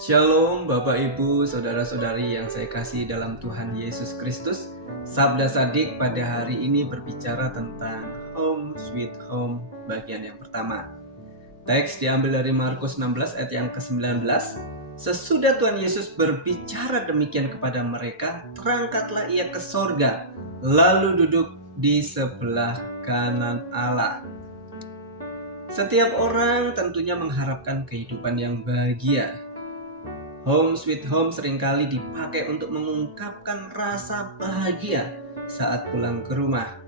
Shalom Bapak Ibu, Saudara-saudari yang saya kasih dalam Tuhan Yesus Kristus. Sabda Sadik pada hari ini berbicara tentang Home Sweet Home bagian yang pertama. Teks diambil dari Markus 16 ayat yang ke-19. Sesudah Tuhan Yesus berbicara demikian kepada mereka, terangkatlah ia ke sorga, lalu duduk di sebelah kanan Allah. Setiap orang tentunya mengharapkan kehidupan yang bahagia. Home Sweet Home seringkali dipakai untuk mengungkapkan rasa bahagia saat pulang ke rumah.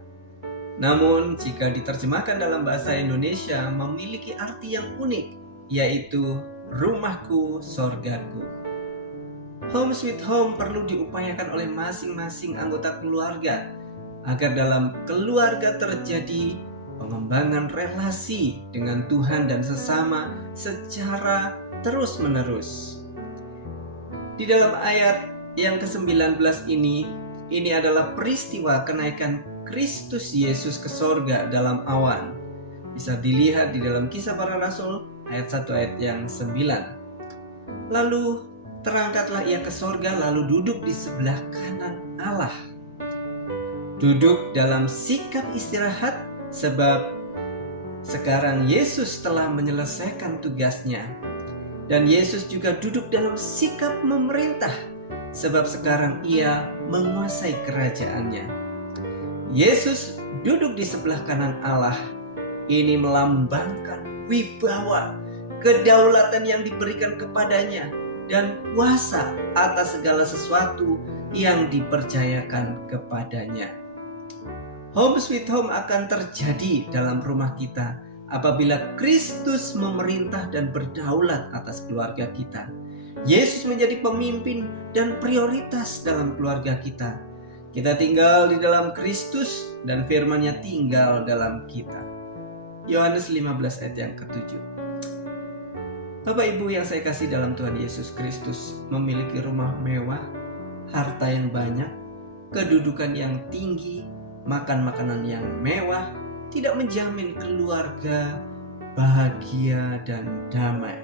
Namun, jika diterjemahkan dalam bahasa Indonesia memiliki arti yang unik, yaitu rumahku, sorgaku. Home Sweet Home perlu diupayakan oleh masing-masing anggota keluarga agar dalam keluarga terjadi pengembangan relasi dengan Tuhan dan sesama secara terus-menerus. Di dalam ayat yang ke-19 ini adalah peristiwa kenaikan Kristus Yesus ke sorga dalam awan. Bisa dilihat di dalam Kisah Para Rasul ayat 1 ayat yang 9. Lalu terangkatlah ia ke sorga lalu duduk di sebelah kanan Allah. Duduk dalam sikap istirahat sebab sekarang Yesus telah menyelesaikan tugasnya. Dan Yesus juga duduk dalam sikap memerintah, sebab sekarang ia menguasai kerajaannya. Yesus duduk di sebelah kanan Allah. Ini melambangkan wibawa, kedaulatan yang diberikan kepadanya, dan kuasa atas segala sesuatu yang dipercayakan kepadanya. Home Sweet Home akan terjadi dalam rumah kita apabila Kristus memerintah dan berdaulat atas keluarga kita. Yesus menjadi pemimpin dan prioritas dalam keluarga kita. Kita tinggal di dalam Kristus dan firman-Nya tinggal dalam kita. Yohanes 15 ayat yang ke-7. Bapak Ibu yang saya kasih dalam Tuhan Yesus Kristus, memiliki rumah mewah, harta yang banyak, kedudukan yang tinggi, makan makanan yang mewah, tidak menjamin keluarga bahagia dan damai.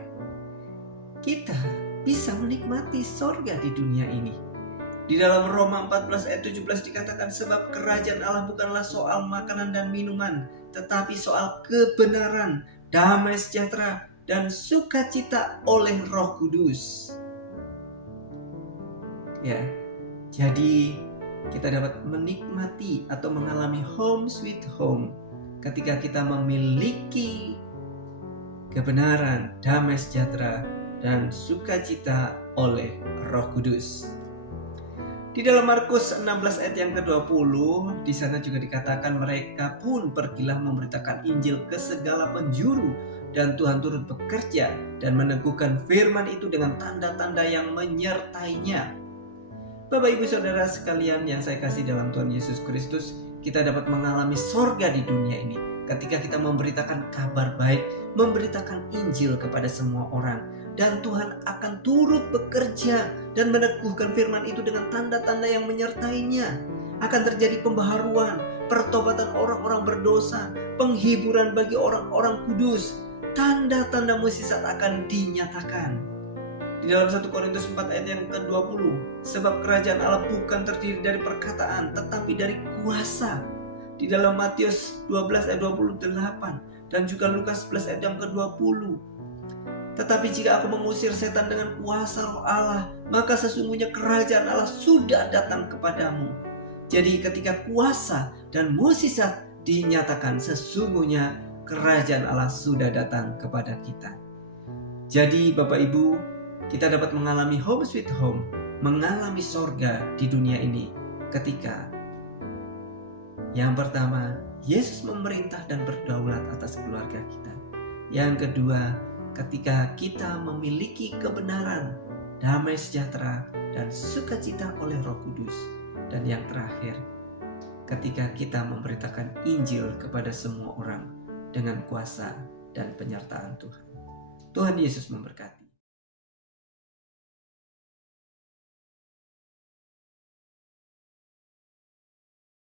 Kita bisa menikmati sorga di dunia ini. Di dalam Roma 14 ayat 17 dikatakan, sebab kerajaan Allah bukanlah soal makanan dan minuman, tetapi soal kebenaran, damai sejahtera, dan sukacita oleh Roh Kudus. Ya, jadi kita dapat menikmati atau mengalami home sweet home ketika kita memiliki kebenaran, damai sejahtera, dan sukacita oleh Roh Kudus. Di dalam Markus 16 ayat yang ke-20, di sana juga dikatakan mereka pun pergilah memberitakan Injil ke segala penjuru, dan Tuhan turut bekerja dan meneguhkan firman itu dengan tanda-tanda yang menyertainya. Bapak Ibu Saudara sekalian yang saya kasih dalam Tuhan Yesus Kristus, kita dapat mengalami sorga di dunia ini ketika kita memberitakan kabar baik, memberitakan Injil kepada semua orang. Dan Tuhan akan turut bekerja dan meneguhkan firman itu dengan tanda-tanda yang menyertainya. Akan terjadi pembaharuan, pertobatan orang-orang berdosa, penghiburan bagi orang-orang kudus. Tanda-tanda mukjizat akan dinyatakan. Di dalam 1 Korintus 4 ayat yang ke-20, sebab kerajaan Allah bukan terdiri dari perkataan, tetapi dari kuasa. Di dalam Matius 12 ayat 28 dan juga Lukas 11 ayat yang ke-20. Tetapi jika aku mengusir setan dengan kuasa Roh Allah, maka sesungguhnya kerajaan Allah sudah datang kepadamu. Jadi ketika kuasa dan mukjizat dinyatakan, sesungguhnya kerajaan Allah sudah datang kepada kita. Jadi Bapak Ibu, kita dapat mengalami home sweet home, mengalami sorga di dunia ini ketika yang pertama, Yesus memerintah dan berdaulat atas keluarga kita. Yang kedua, ketika kita memiliki kebenaran, damai sejahtera, dan sukacita oleh Roh Kudus. Dan yang terakhir, ketika kita memberitakan Injil kepada semua orang dengan kuasa dan penyertaan Tuhan. Tuhan Yesus memberkati.